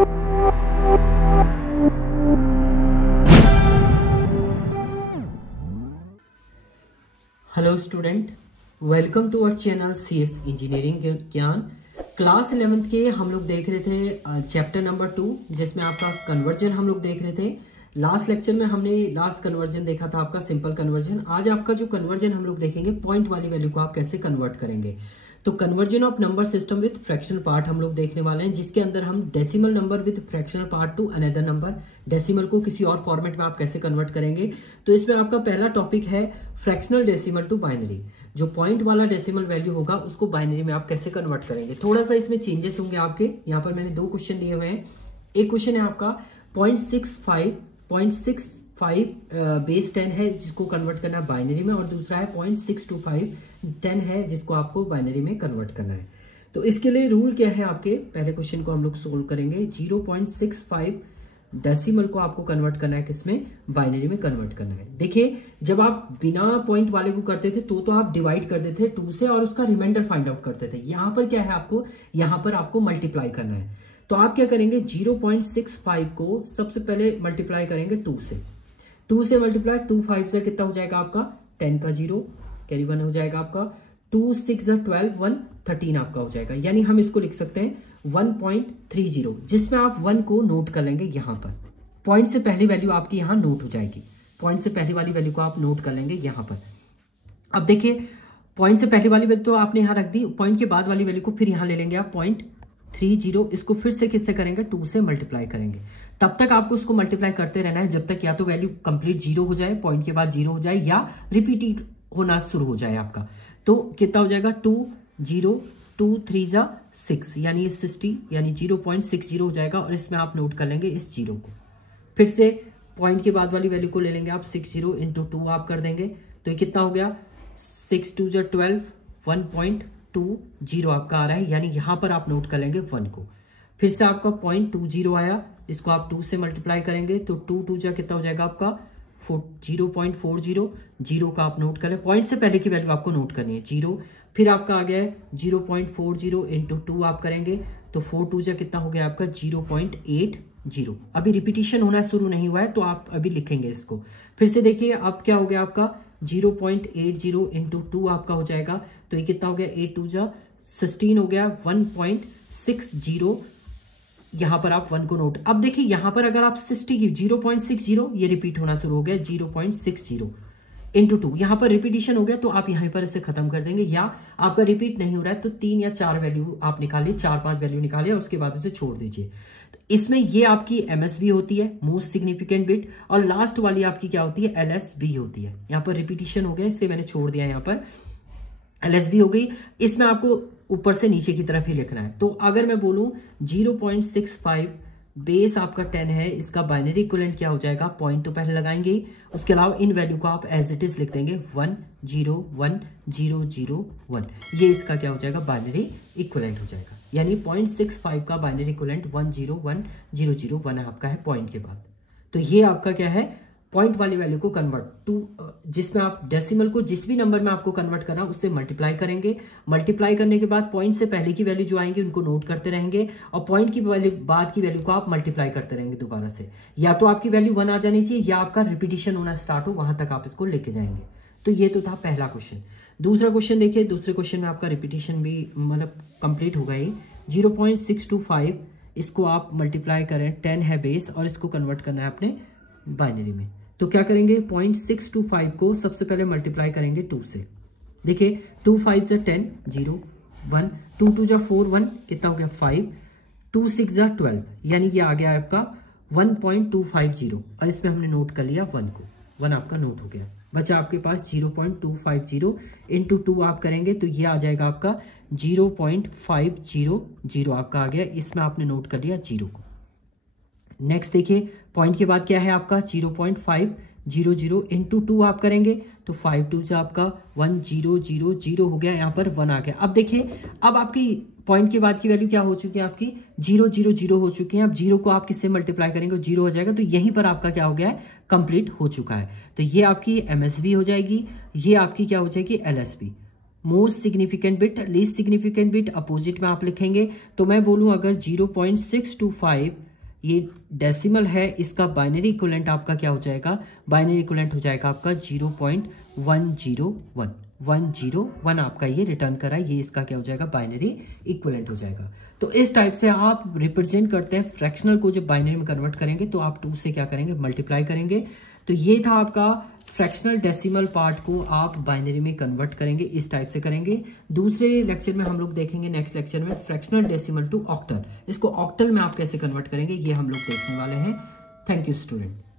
Hello student, welcome to our channel CS engineering Gyan. Class 11th के हम लोग देख रहे थे चैप्टर नंबर 2, जिसमें आपका कन्वर्जन हम लोग देख रहे थे। लास्ट लेक्चर में हमने लास्ट कन्वर्जन देखा था आपका सिंपल कन्वर्जन। आज आपका जो कन्वर्जन हम लोग देखेंगे, पॉइंट वाली वैल्यू को आप कैसे कन्वर्ट करेंगे। तो conversion of number system with fractional part हम लोग देखने वाले हैं, जिसके अंदर हम decimal number with fractional part two another number, decimal को किसी और फॉर्मेट में आप कैसे कन्वर्ट करेंगे। तो इसमें आपका पहला टॉपिक है फ्रैक्शनल डेसिमल टू बाइनरी। जो पॉइंट वाला डेसिमल वैल्यू होगा उसको बाइनरी में आप कैसे कन्वर्ट करेंगे। थोड़ा सा इसमें चेंजेस होंगे आपके। यहाँ पर मैंने 2 क्वेश्चन लिए हुए हैं। एक क्वेश्चन है आपका 0.65 बेस 10 है, जिसको कन्वर्ट करना है बाइनरी में, और दूसरा है 0.625 10 है, जिसको आपको बाइनरी में कन्वर्ट करना है। तो इसके लिए रूल क्या है आपके, पहले क्वेश्चन को हम लोग सोल्व करेंगे। 0.65 डेसिमल को आपको कन्वर्ट करना है किसमें, बाइनरी में कन्वर्ट करना है। देखिए, जब आप बिना पॉइंट वाले को करते थे तो आप डिवाइड कर देते थे 2 से और उसका रिमाइंडर फाइंड आउट करते थे। यहां पर क्या है, आपको यहां पर आपको मल्टीप्लाई करना है। तो आप क्या करेंगे, 0.65 को सबसे पहले मल्टीप्लाई करेंगे 2 से। 2 से मल्टीप्लाई 2 5 से कितना हो जाएगा आपका 10 का 0 कैरी 1 हो जाएगा आपका। 2 6 12 1 13 आपका हो जाएगा। यानी हम इसको लिख सकते हैं 1.30, जिसमें आप 1 को नोट कर लेंगे। यहां पर पॉइंट से पहली वैल्यू आपकी यहां नोट हो जाएगी। पॉइंट से पहली वाली वैल्यू को आप नोट कर लेंगे यहां पर। अब देखिए, पॉइंट से पहली वाली वैल्यू तो आपने यहां रख दी। पॉइंट के बाद वाली वैल्यू को फिर यहां ले लेंगे आप 0.30। इसको फिर से किससे करेंगे, 2 से मल्टीप्लाई करेंगे। तब तक आपको उसको मल्टीप्लाई करते रहना है जब तक या तो वैल्यू कंप्लीट 0 हो जाए, पॉइंट के बाद 0 हो जाए, या रिपीट होना शुरू हो जाए आपका। तो कितना हो जाएगा 2 0 2 3 6, यानी 60, यानी 0.60 हो जाएगा। और इसमें आप नोट कर लेंगे इस 0 को। फिर से पॉइंट के बाद वाली वैल्यू को ले लेंगे आप, 60 इंटू 2 आप कर देंगे। तो ये कितना हो गया, 6 2 12 1.20 आपका आ रहा है। यानी यहां पर आप नोट कर लेंगे 1 को। फिर से आपका 0.20 आया, इसको आप 2 से मल्टीप्लाई करेंगे तो 2 2 कितना हो जाएगा आपका 0.40। 0 का आप नोट करें, पॉइंट से पहले की वैल्यू आपको नोट करनी है 0। फिर आपका आ गया है 0.40 इंटू 2 आप करेंगे तो 4 2 कितना हो गया आपका 0.80। अभी रिपीटिशन होना शुरू नहीं हुआ है, तो आप अभी लिखेंगे इसको। फिर से देखिए, अब क्या हो गया आपका 0.80 इंटू 2 आपका हो जाएगा। तो ये कितना हो गया, 8 2 16 हो गया। 1.60, यहां पर आप 1 को नोट। अब देखिए, यहां पर अगर आप 60 की 0.60, ये रिपीट होना शुरू हो गया 0.60 इंटू 2, यहां पर रिपीटिशन हो गया, तो आप यहां पर इसे खत्म कर देंगे। या आपका रिपीट नहीं हो रहा है तो 3 या 4 वैल्यू आप निकालिए, 4-5 वैल्यू निकालिए, उसके बाद उसे छोड़ दीजिए। तो इसमें ये आपकी MSB होती है, मोस्ट सिग्निफिकेंट बिट, और लास्ट वाली आपकी क्या होती है, LSB होती है। यहां पर रिपीटिशन हो गया इसलिए मैंने छोड़ दिया, यहां पर LSB हो गई। इसमें आपको ऊपर से नीचे की तरफ ही लिखना है। तो अगर मैं बोलूं 0.65 बेस आपका 10 है, इसका बाइनरी इक्विवेलेंट क्या हो जाएगा, पॉइंट तो पहले लगाएंगे ही, उसके अलावा इन वैल्यू को आप एज इट इज लिख देंगे 1 0 1 0 0 1। ये इसका क्या हो जाएगा, बाइनरी इक्विवेलेंट हो जाएगा। यानी 0.65 का बाइनरी इक्विवेलेंट 1 0 1 0 0 1 आपका है पॉइंट के बाद। तो ये आपका क्या है, पॉइंट वाली वैल्यू को कन्वर्ट टू, जिसमें आप डेसिमल को जिस भी नंबर में आपको कन्वर्ट करना उससे मल्टीप्लाई करेंगे। मल्टीप्लाई करने के बाद पॉइंट से पहले की वैल्यू जो आएंगे उनको नोट करते रहेंगे, और पॉइंट की बाद की वैल्यू को आप मल्टीप्लाई करते रहेंगे दोबारा से। या तो आपकी वैल्यू 1 आ जानी चाहिए, या आपका रिपीटिशन होना स्टार्ट हो, वहां तक आप इसको लेके जाएंगे। तो ये तो था पहला क्वेश्चन। दूसरा क्वेश्चन देखिए, दूसरे क्वेश्चन में आपका रिपीटिशन भी मतलब कंप्लीट होगा ही। 0.625, इसको आप मल्टीप्लाई करें, 10 है बेस, और इसको कन्वर्ट करना है अपने बाइनरी में। तो क्या करेंगे, 0.625 को सबसे पहले मल्टीप्लाई करेंगे 2 से। देखिए, 2 5 10 0 1 2 2 4 1 कितना हो गया 5 2 6 12, यानी ये आ गया आपका 1.250, और इसमें हमने नोट कर लिया 1 को। 1 आपका नोट हो गया, बचा आपके पास 0.250 इंटू 2 आप करेंगे तो ये आ जाएगा आपका 0.500 आपका आ गया। इसमें आपने नोट कर लिया 0 को। नेक्स्ट देखिए, पॉइंट के बाद क्या है आपका 0.500 इंटू 2 आप करेंगे तो 5 2 आपका 1000 हो गया, यहाँ पर 1 आ गया। अब देखिए, अब आपकी पॉइंट के बाद की वैल्यू क्या हो चुकी है, आपकी 000 हो चुकी है। अब 0 को आप किससे मल्टीप्लाई करेंगे, 0 हो जाएगा। तो यहीं पर आपका क्या हो गया है, कंप्लीट हो चुका है। तो ये आपकी MSB हो जाएगी, ये आपकी क्या हो जाएगी, LSB। Most significant bit, least significant bit opposite में आप लिखेंगे। तो मैं बोलूं अगर 0.625 ये डेसिमल है, इसका बाइनरी इक्विवेलेंट आपका क्या हो जाएगा, बाइनरी इक्विवेलेंट हो जाएगा आपका 0.101 101 आपका ये रिटर्न करा, ये इसका क्या हो जाएगा, बाइनरी इक्विवेलेंट हो जाएगा। तो इस टाइप से आप रिप्रेजेंट करते हैं फ्रैक्शनल को। जब बाइनरी में कन्वर्ट करेंगे तो आप 2 से क्या करेंगे, मल्टीप्लाई करेंगे। तो ये था आपका फ्रैक्शनल डेसिमल पार्ट को आप बाइनरी में कन्वर्ट करेंगे, इस टाइप से करेंगे। दूसरे लेक्चर में हम लोग देखेंगे, नेक्स्ट लेक्चर में, फ्रैक्शनल डेसिमल टू ऑक्टल। इसको ऑक्टल में आप कैसे कन्वर्ट करेंगे ये हम लोग देखने वाले हैं। Thank you student.